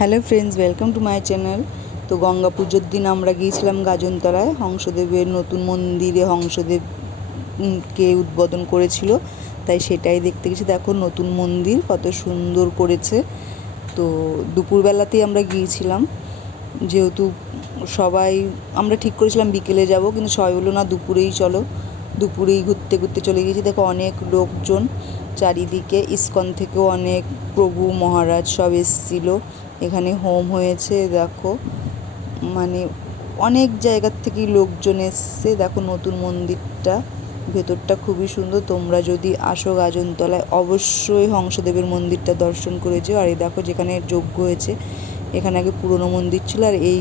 Hello friends, welcome to my channel. তো গঙ্গা পুজোর দিন আমরা গিয়েছিলাম গাজনতলায় হংসদেবের নতুন মন্দিরে। হংসদেবকে উদ্বোধন করেছিল, তাই সেটাই দেখতে গেছি। দেখো নতুন মন্দির কত সুন্দর করেছে। তো দুপুরবেলাতেই আমরা গিয়েছিলাম, যেহেতু সবাই আমরা ঠিক করেছিলাম বিকেলে যাব, কিন্তু সবাই বললো না দুপুরেই চলো। দুপুরেই ঘুরতে ঘুরতে চলে গিয়েছি। দেখো অনেক লোকজন চারিদিকে, ইসকন থেকেও অনেক প্রভু মহারাজ সব এসেছিলো। এখানে হোম হয়েছে, দেখো মানে অনেক জায়গার থেকেই লোকজন এসছে। দেখো নতুন মন্দিরটা, ভেতরটা খুবই সুন্দর। তোমরা যদি আসো গাজনতলায় অবশ্যই হংসদেবের মন্দিরটা দর্শন করে যেও। আর এই দেখো যেখানে যজ্ঞ হয়েছে, এখানে আগে পুরনো মন্দির ছিল, আর এই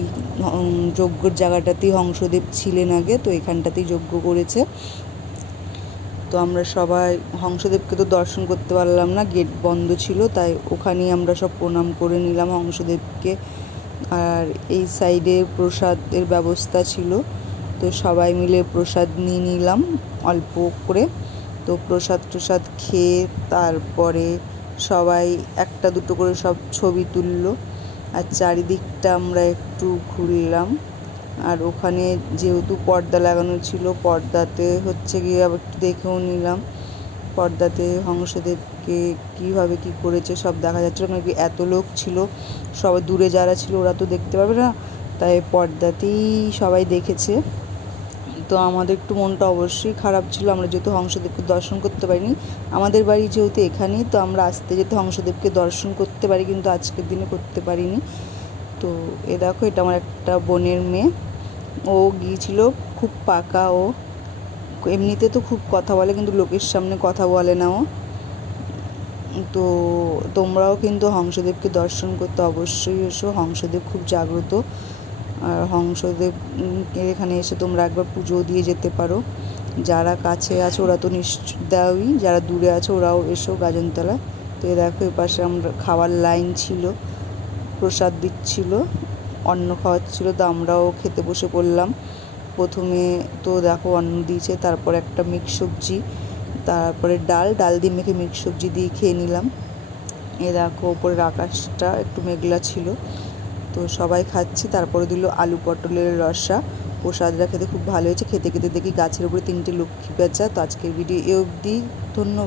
যজ্ঞর জায়গাটাতেই হংসদেব ছিলেন আগে, তো এখানটাতেই যজ্ঞ করেছে। তো আমরা সবাই হংসদেবকে তো দর্শন করতে পারলাম না, গেট বন্ধ ছিল, তাই ওখানেই আমরা সব প্রণাম করে নিলাম হংসদেবকে। আর এই সাইডে প্রসাদের ব্যবস্থা ছিল, তো সবাই মিলে প্রসাদ নিয়ে নিলাম অল্প করে। তো প্রসাদ খেয়ে তারপরে সবাই একটা দুটো করে সব ছবি তুললো, আর চারিদিকটা আমরা একটু ঘুরলাম। আর ওখানে যেহেতু পর্দা লাগানো ছিল, পর্দাতে হচ্ছে গিয়ে আবার একটু দেখেও নিলাম। পর্দাতে হংসদেবকে কীভাবে কী করেছে সব দেখা যাচ্ছিলো, কারণ কি এত লোক ছিল, সবাই দূরে যারা ছিল ওরা তো দেখতে পারবে না, তাই পর্দাতেই সবাই দেখেছে। তো আমাদের একটু মনটা অবশ্যই খারাপ ছিল, আমরা যেহেতু হংসদেবকে দর্শন করতে পারিনি। আমাদের বাড়ি যেহেতু এখানেই, তো আমরা আসতে যেতে হংসদেবকে দর্শন করতে পারি, কিন্তু আজকের দিনে করতে পারিনি। তো দেখো এটা আমার একটা বোনের মেয়ে, ও গিয়েছিল। খুব পাকা ও, এমনিতে তো খুব কথা বলে, কিন্তু লোকের সামনে কথা বলে না ও। তো তোমরাও কিন্তু হংসদেবকে দর্শন করতে অবশ্যই এসো। হংসদেব খুব জাগ্রত, আর হংসদেব এখানে এসে তোমরা একবার পুজো দিয়ে যেতে পারো। যারা কাছে আছো ওরা তো নিশ্চয় দাওই, যারা দূরে আছো ওরাও এসো গাজনতলা। তো দেখো এপাশে আমরা খাওয়ার লাইন ছিল, প্রসাদ দিচ্ছিল, অন্ন খাওয়াচ্ছিলো, তো আমরাও খেতে বসে পড়লাম। প্রথমে তো দেখো অন্ন দিয়েছে, তারপর একটা মিক্স সবজি, তারপরে ডাল দিয়ে মেখে মিক্স সবজি দিয়ে খেয়ে নিলাম। দেখো ওপরের আকাশটা একটু মেঘলা ছিল, তো সবাই খাচ্ছি। তারপরে দিল আলু পটলের রসা। প্রসাদটা খেতে খুব ভালো হয়েছে। খেতে খেতে দেখি গাছের উপরে 3টে লক্ষ্মী প্যাঁচা। তো আজকের ভিডিও এ অবধি, ধন্যবাদ।